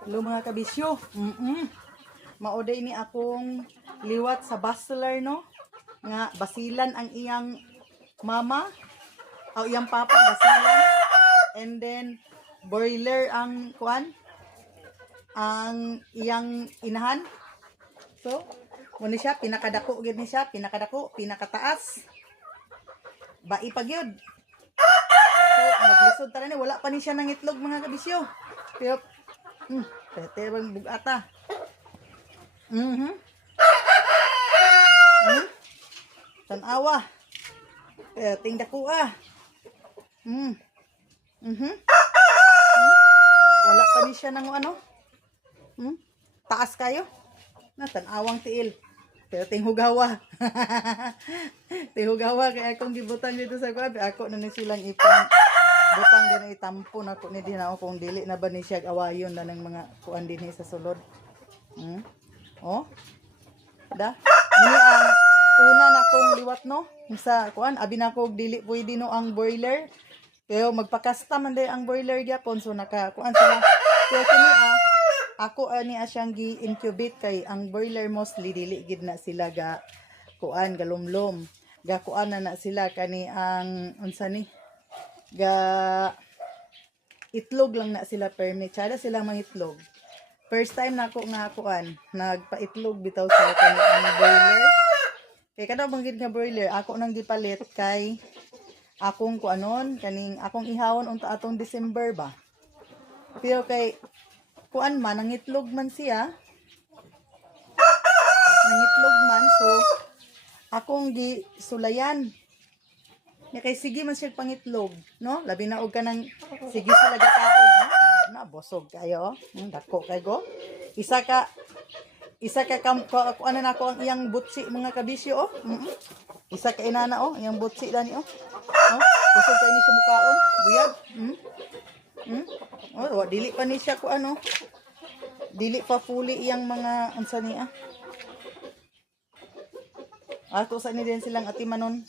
Hello mga kabisyo. Mauday ni akong liwat sa bachelor no. Nga basilan ang iyang mama o iyang papa basilan. And then boiler ang kuan ang iyang inahan. So, muna siya pinakadako gid ni siya, pinakadako, pinakataas. Bai pa gyud. So, maglisod tara ni wala pa ni siya nang itlog mga kabisyo. Pero pwede bang bugata? Tanawa. Tingda ko Wala pa ni siya ng ano? Taas kayo? Na tanawang tiil. Pero tinghugawa. Tinghugawa kaya akong gibutang dito sa kuan. Ako na ni silang ipang butang din itampo na ko ni din ako kung dili na ba ni siya awayon na ng mga kuan din sa sulod. Oh. Da. Muni ang una na kong liwat no sa kuan abi na ko dili pwede no ang boiler. Pero magpakasta man day ang boiler gyapon so naka kuan sila. Pero kini ako ani siyang gi-incubate kay ang boiler mostly dili gid na sila ga kuan galumlom. Ga kuan na sila kani ang unsa ni ga itlog lang na sila permit. Tsada sila mga itlog. First time na ako nga kuan, nagpaitlog bitaw sa kanang boiler. Kay kada banggid nga boiler, ako nang gipalit kay akong kuanon, kaning akong ihawon unta atong December ba. Pero kay kuan man nangitlog man siya. Nangitlog man so akong gisulayan. Ya kay sige man siya pangitlog, no? Labi na og kanang sige sila gataon, no? Na bosog kayo, dako kay go. Isa ka ano na ko ang iyang butsi mga kabisyo, Isa ka inana iyang butsi dani bosog kay ni siya mukaon, buyag. Dili pa ni siya ko ano. Dili pa fully iyang mga unsa ni Ato sa ni din silang atimanon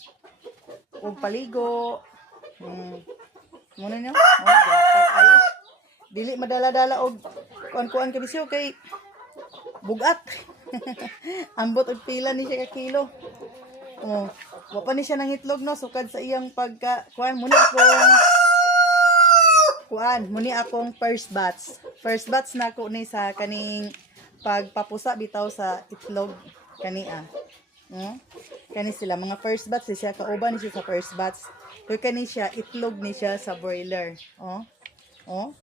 og paligo. Muna nyo? Ayo. Dili madala-dala og kuan-kuan kabisyo kay bugat. Ambot og pila ni siya ka kilo. Wa pa ni siya nang itlog no sukad sa iyang pagka kuan muni akong first batch. First batch na ko ni sa kaning pagpapusa bitaw sa itlog kani kani sila mga first batch siya kauban ni siya sa first batch. Kaya kani siya itlog ni siya sa broiler.